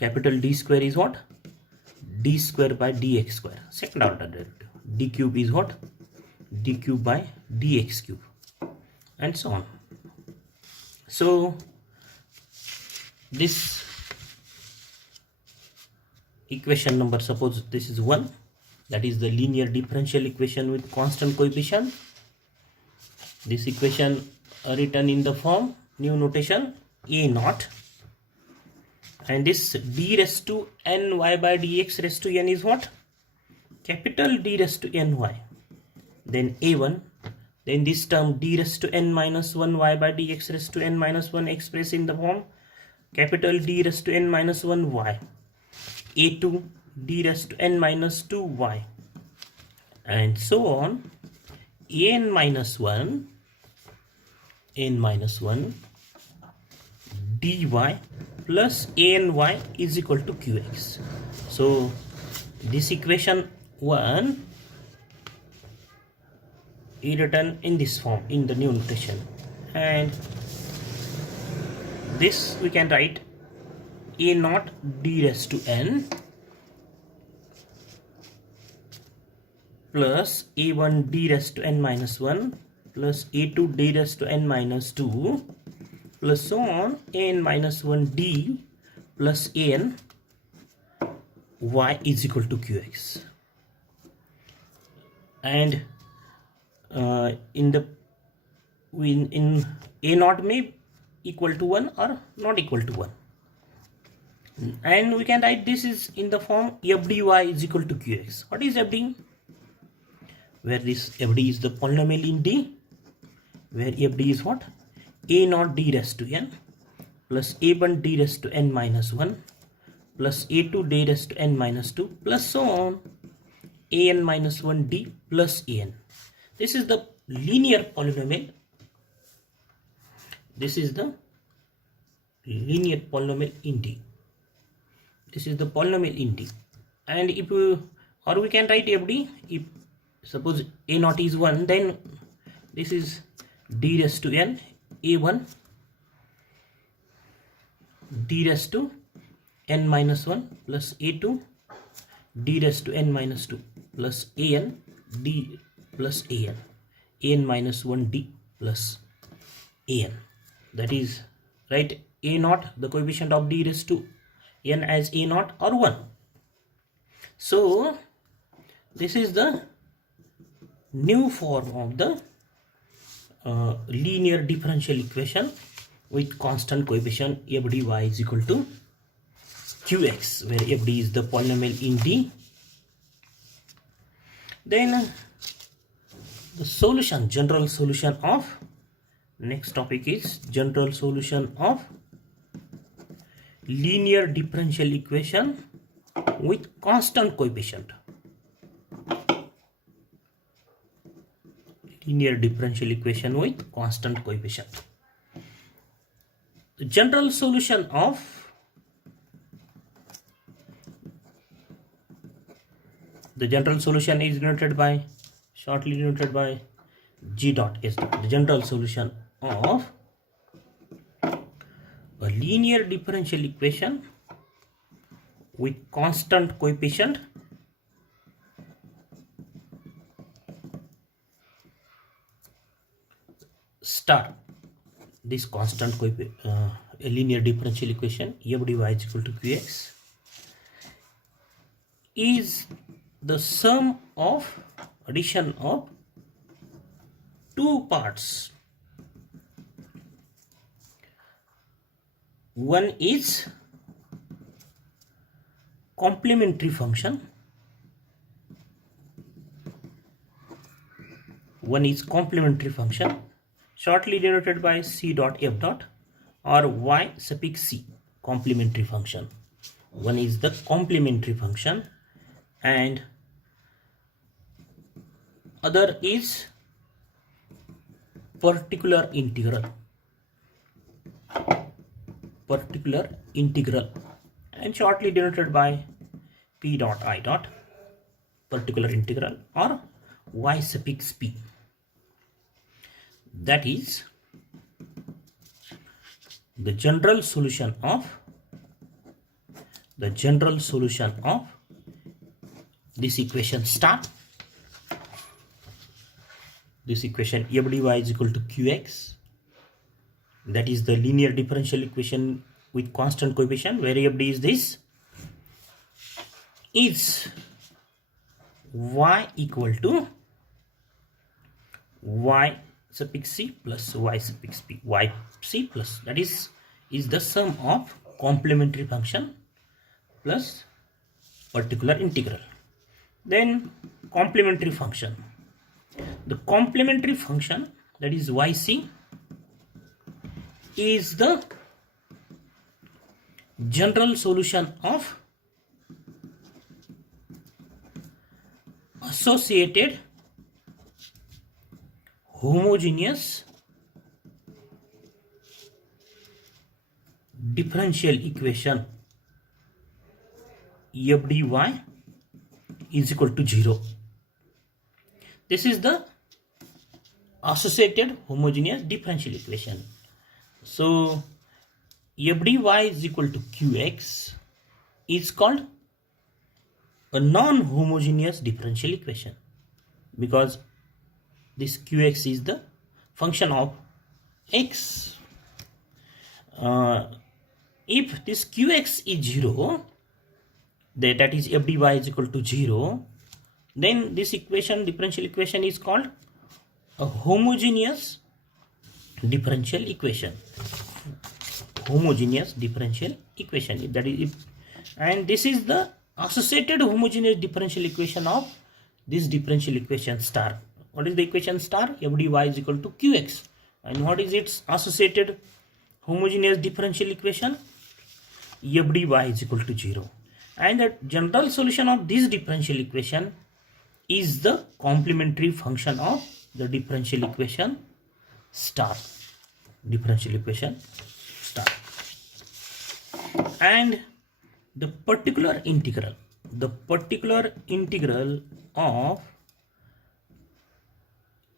capital D square is what? D square by dx square, second order derivative. D cube is what? D cube by dx cube, and so on. So this equation number, suppose this is 1, that is the linear differential equation with constant coefficient. This equation written in the form, new notation, A naught, and this d raised to ny by dx raised to n is what? Capital D raised to ny. Then A1, then this term d raised to n minus 1 y by dx raised to n minus 1 expressed in the form capital D raised to n minus 1 y. A2, d raised to n minus 2 y, and so on. N minus 1 dy plus any is equal to qx. So this equation 1 is written in this form in the new notation, and this we can write A naught d raised to n plus A1 d raised to n minus 1 plus A2 d raised to n minus 2 plus so on n minus 1 d plus n y is equal to qx. And in A naught may equal to 1 or not equal to 1, and we can write this is in the form fdy is equal to qx. What is fd? Where this fd is the polynomial in D, where fd is what? A naught d raised to n plus A1 d raised to n minus 1 plus A2 d raised to n minus 2 plus so on an minus 1 d plus an. This is the linear polynomial. This is the linear polynomial in D. This is the polynomial in D. And if you, or we can write fd, if suppose A naught is 1, then this is d raised to n A1 d raised to n minus 1 plus A2 d raised to n minus 2 plus an d plus an minus 1 d plus an. That is, right, A naught, the coefficient of d raised to n as A naught or 1. So this is the new form of the linear differential equation with constant coefficient fdy is equal to qx, where fd is the polynomial in D. Then the solution, general solution of, next topic is general solution of linear differential equation with constant coefficient. Linear differential equation with constant coefficient. The general solution of the general solution is denoted by, shortly denoted by G dot S dot. The general solution of a linear differential equation with constant coefficient star. This constant coefficient, a linear differential equation fdy is equal to qx, is the sum of addition of two parts. One is complementary function, shortly denoted by C dot F dot or Y suffix C, complementary function. One is the complementary function and other is particular integral, and shortly denoted by P dot I dot, particular integral, or Y suffix P. That is the general solution of the general solution of this equation star. This equation f dy is equal to qx, that is the linear differential equation with constant coefficient, where f d is this, is y equal to y suffix c plus y suffix p, yc plus, that is the sum of complementary function plus particular integral. Then complementary function, the complementary function, that is yc, is the general solution of associated homogeneous differential equation f dy is equal to 0. This is the associated homogeneous differential equation. So f dy is equal to qx is called a non-homogeneous differential equation, because this qx is the function of x. If this qx is 0, that is f dy is equal to 0, then this equation, differential equation, is called a homogeneous differential equation. Homogeneous differential equation, that is, and this is the associated homogeneous differential equation of this differential equation star. What is the equation star? f dy is equal to qx. And what is its associated homogeneous differential equation? f dy is equal to 0. And the general solution of this differential equation is the complementary function of the differential equation star. Differential equation star. And the particular integral of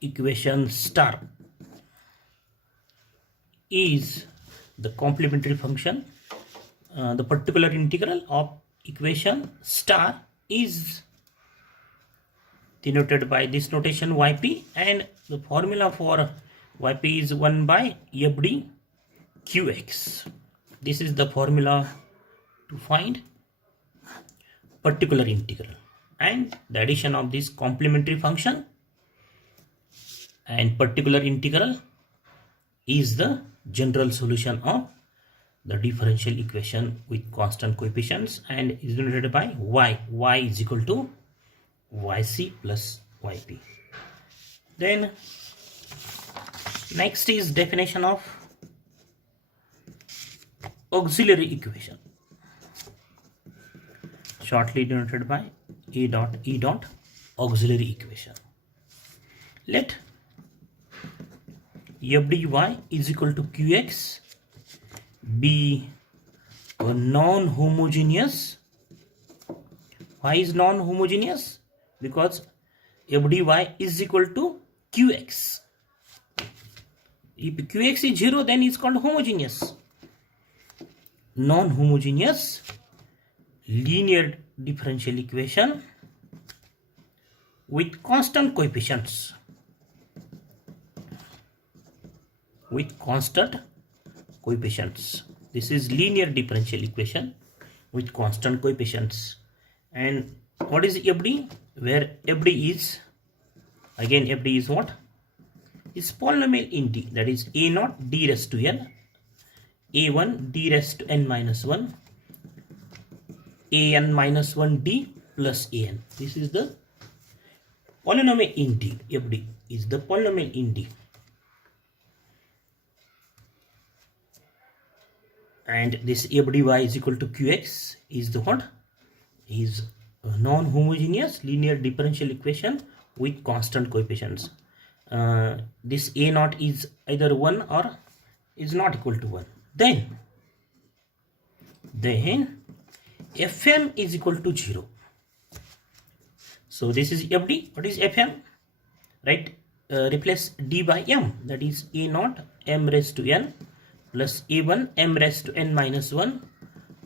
equation star is the complementary function. The particular integral of equation star is denoted by this notation yp, and the formula for yp is 1 by f d qx. This is the formula to find particular integral, and the addition of this complementary function and particular integral is the general solution of the differential equation with constant coefficients, and is denoted by y is equal to yc plus yp. Then next is definition of auxiliary equation, shortly denoted by a dot e dot auxiliary equation. Let f dy is equal to qx be a non-homogeneous. Why is non-homogeneous? Because f dy is equal to qx. If qx is 0, then it's called homogeneous. Non-homogeneous linear differential equation with constant coefficients. With constant coefficients. This is linear differential equation with constant coefficients. And what is f d? Where f d is, again f d is what? Is polynomial in D, that is a naught d raised to n, a1 d raised to n minus 1, an minus 1 d plus an. This is the polynomial in D. f d is the polynomial in D. And this f dy is equal to qx is the what? Is a non-homogeneous linear differential equation with constant coefficients. This a naught is either 1 or is not equal to 1. Then fm is equal to 0. So this is f d. What is fm? Right? Replace d by m, that is a naught m raised to n plus a1 m raised to n minus 1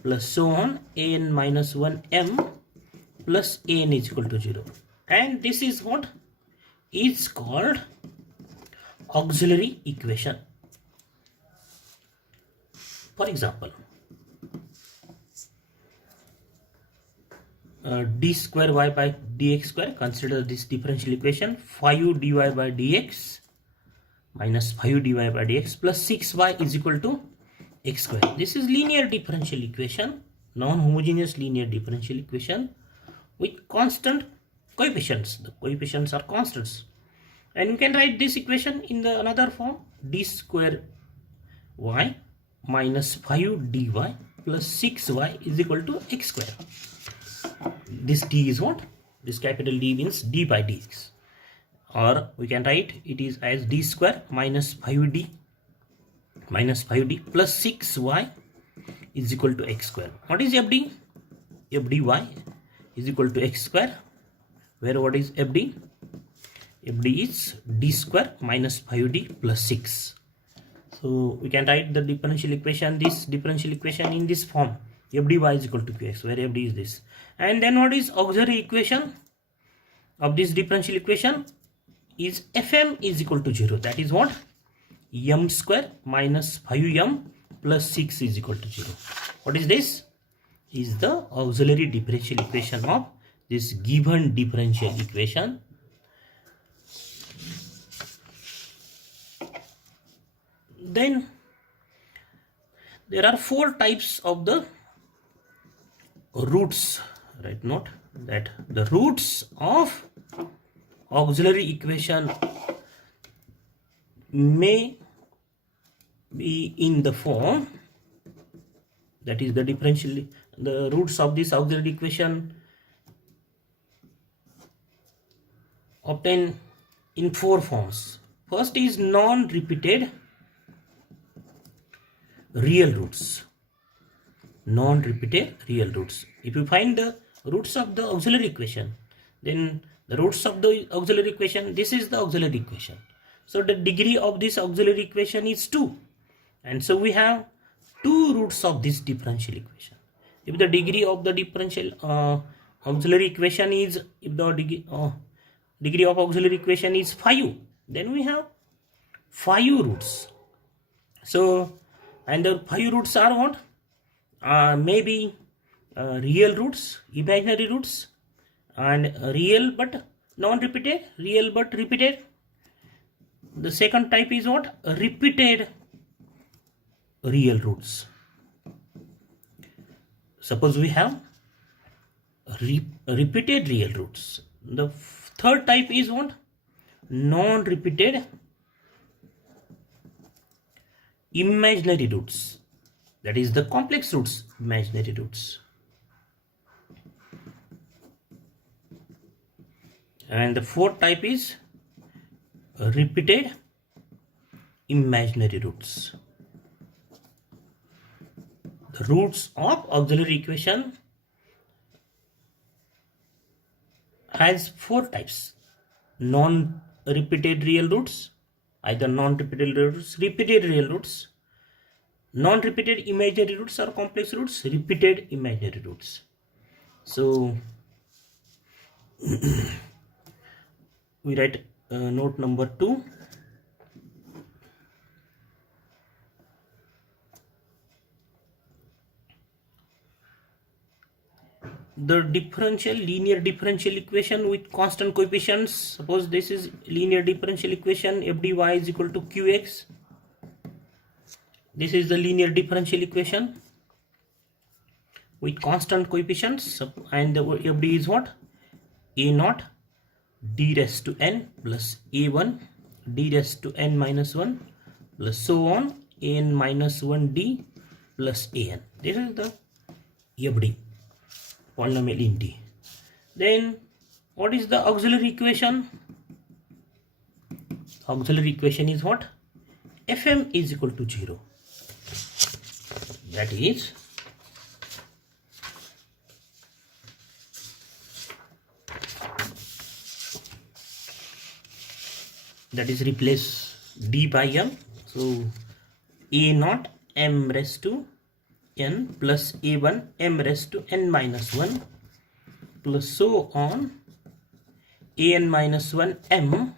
plus so on, an minus 1m plus an is equal to 0. And this is what is called auxiliary equation. For example, d square y by dx square, consider this differential equation, 5 dy by dx minus 5 dy by dx plus 6y is equal to x square. This is linear differential equation, non-homogeneous linear differential equation with constant coefficients. The coefficients are constants. And we can write this equation in the another form, d square y minus 5 dy plus 6y is equal to x square. This d is what? This capital D means d by dx. Or we can write it is as d square minus 5d plus 6y is equal to x square. What is fd? fdy is equal to x square, where what is fd? fd is d square minus 5d plus 6. So we can write the differential equation, this differential equation in this form, fdy is equal to qx, where fd is this. And then what is auxiliary equation of this differential equation is fm is equal to 0. That is what? M square minus 5m plus 6 is equal to 0. What is this? Is the auxiliary differential equation of this given differential equation. Then there are 4 types of the roots. Right, note that the roots of auxiliary equation may be in the form, that is the differential, the roots of this auxiliary equation obtained in 4 forms. First is non-repeated real roots. Non-repeated real roots. If you find the roots of the auxiliary equation, then the roots of the auxiliary equation, this is the auxiliary equation. So the degree of this auxiliary equation is 2. And so we have 2 roots of this differential equation. If the degree of the differential auxiliary equation is, if the degree of auxiliary equation is 5, then we have 5 roots. So, and the 5 roots are what? Maybe real roots, imaginary roots, and real but non-repeated, real but repeated. The second type is what? Repeated real roots. Suppose we have repeated real roots. The third type is what? Non-repeated imaginary roots. That is the complex roots, imaginary roots. And the fourth type is repeated imaginary roots. The roots of auxiliary equation has 4 types. Non-repeated real roots, either non-repeated real roots, repeated real roots, non-repeated imaginary roots or complex roots, repeated imaginary roots. So we write note number 2. The linear differential equation with constant coefficients. Suppose this is linear differential equation, fdy is equal to qx. This is the linear differential equation with constant coefficients, and the fd is what? A naught d raised to n plus a1 d raised to n minus 1 plus so on n minus 1 d plus an. This is the fd, polynomial in D. Then what is the auxiliary equation? Auxiliary equation is what? Fm is equal to 0. That is replace d by m. So a naught m raised to n plus a1 m raised to n minus 1 plus so on an minus 1 m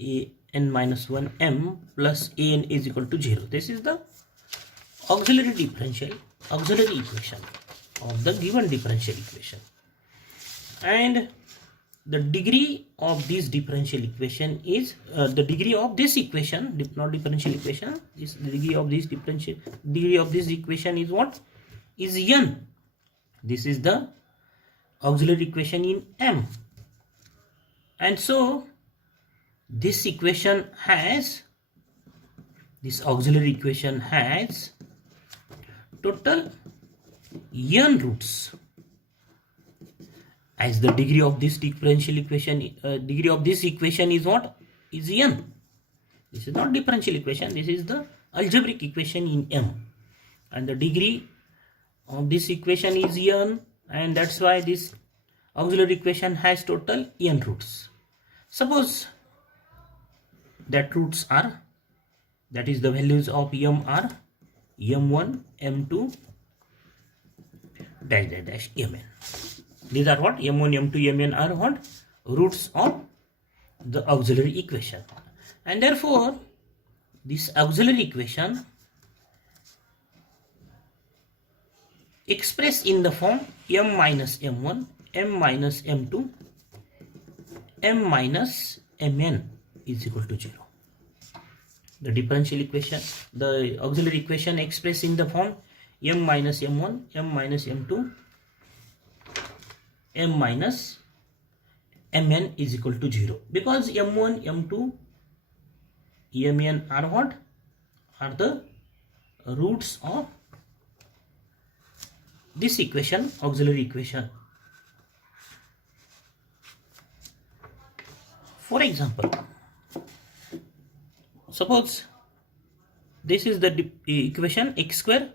an minus 1 m plus an is equal to 0. This is the auxiliary equation of the given differential equation, and the degree of this differential equation is the degree of this equation, not differential equation, this degree of this equation is what? Is n. This is the auxiliary equation in m, and so this auxiliary equation has total n roots, as the degree of this differential equation is what? Is n. This is not differential equation, this is the algebraic equation in m, and the degree of this equation is n, and that's why this auxiliary equation has total n roots. Suppose that roots are, that is the values of m are m1, m2 dash dash dash mn. These are what? m1, m2, mn are what? Roots of the auxiliary equation, and therefore this auxiliary equation expressed in the form m minus m1, m minus m2, m minus mn is equal to 0. The differential equation, the auxiliary equation expressed in the form m minus m1, m minus m2, m minus mn is equal to 0, because m1, m2, mn are what? Are the roots of this equation, auxiliary equation. For example, suppose this is the equation x square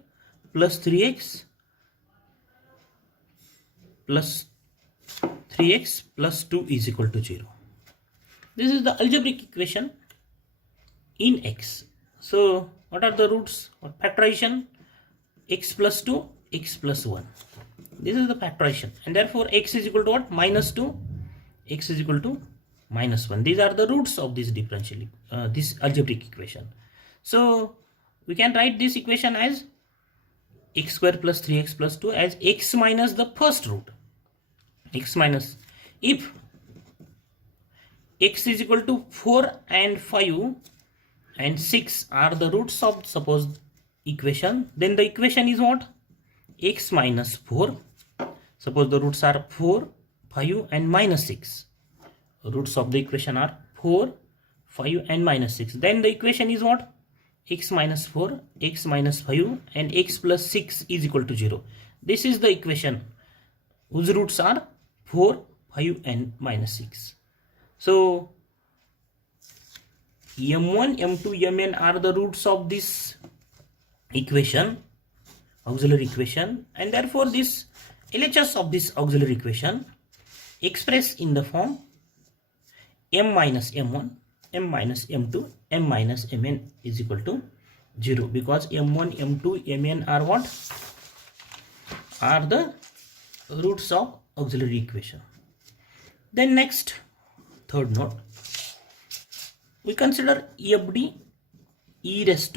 plus 3x plus 3x plus 2 is equal to 0. This is the algebraic equation in x. So what are the roots or factorization? X plus 2, x plus 1. This is the factorization, and therefore x is equal to what? Minus 2, x is equal to minus 1. These are the roots of this differential, this algebraic equation. So we can write this equation as x square plus 3x plus 2 as x minus the first root. X minus, if x is equal to 4 and 5 and 6 are the roots of suppose equation, then the equation is what? X minus 4. Suppose the roots are 4, 5 and minus 6. Roots of the equation are 4, 5 and minus 6. Then the equation is what? X minus 4, x minus 5 and x plus 6 is equal to 0. This is the equation whose roots are 4, 5 and minus 6. So m1, m2, mn are the roots of this equation, auxiliary equation, and therefore this LHS of this auxiliary equation expressed in the form m minus m1, m minus m2, m minus mn is equal to 0, because m1, m2, mn are what? Are the roots of auxiliary equation. Then next, third note, we consider FD e raised to